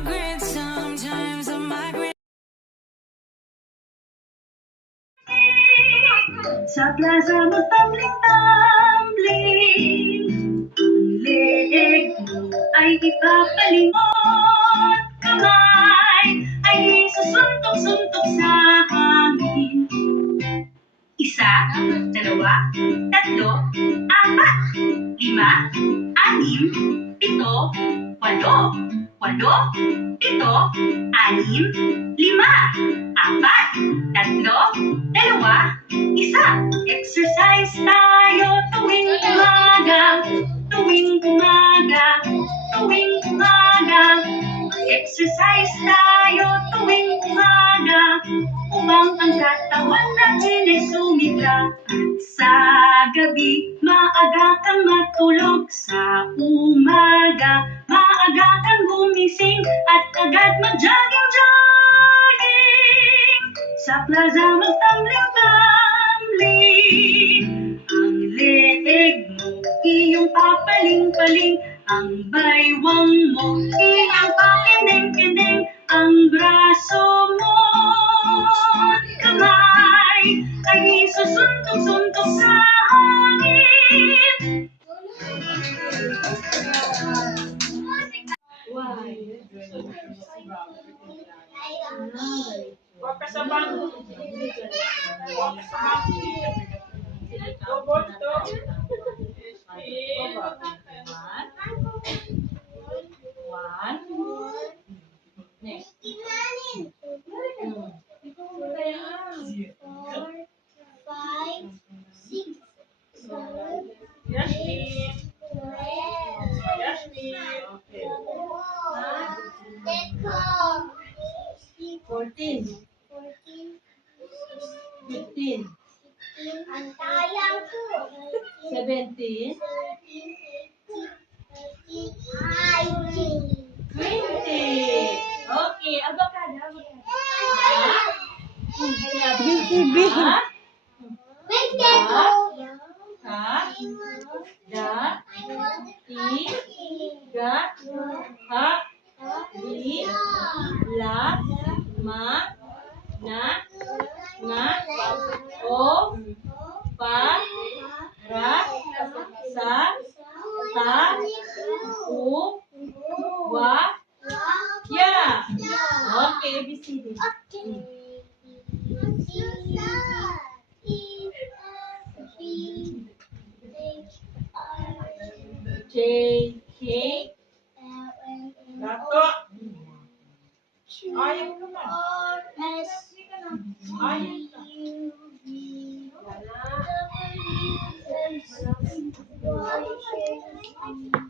grid. Sometimes I migrate. Sa plaza mo tumbling-tumbling, ang leeg mo ay ipapalingon, kamay ay susuntok-suntok sa hangin. Isa, dalawa, tatlo, apat, lima, anim, pito, walo, pito, anim, lima, apat, tatlo, dalawa, isa. Exercise tayo tuwing umaga, tuwing umaga, tuwing umaga. Exercise tayo tuwing umaga, upang ang katawan natin ay sumibra. At sa gabi, maaga kang matulog. Sa umaga, maaga kang gumising at agad mag-jogging-jogging. Sa plaza magtumbling-tumbling, ang leeg mo iyong papaling-paling, ang baywang mo iyong pakineng-kineng, ang braso mo kamay ay susuntok-suntok sa hangin. Huwag ka sa bangko. Huwag ka sa bangko. Robot to. One. Next. 14. 15. 17. 20. Okay, avocado. Yeah. Okay, ABCD. J, K, Dato. Ayaw ka na. Ayaw ka.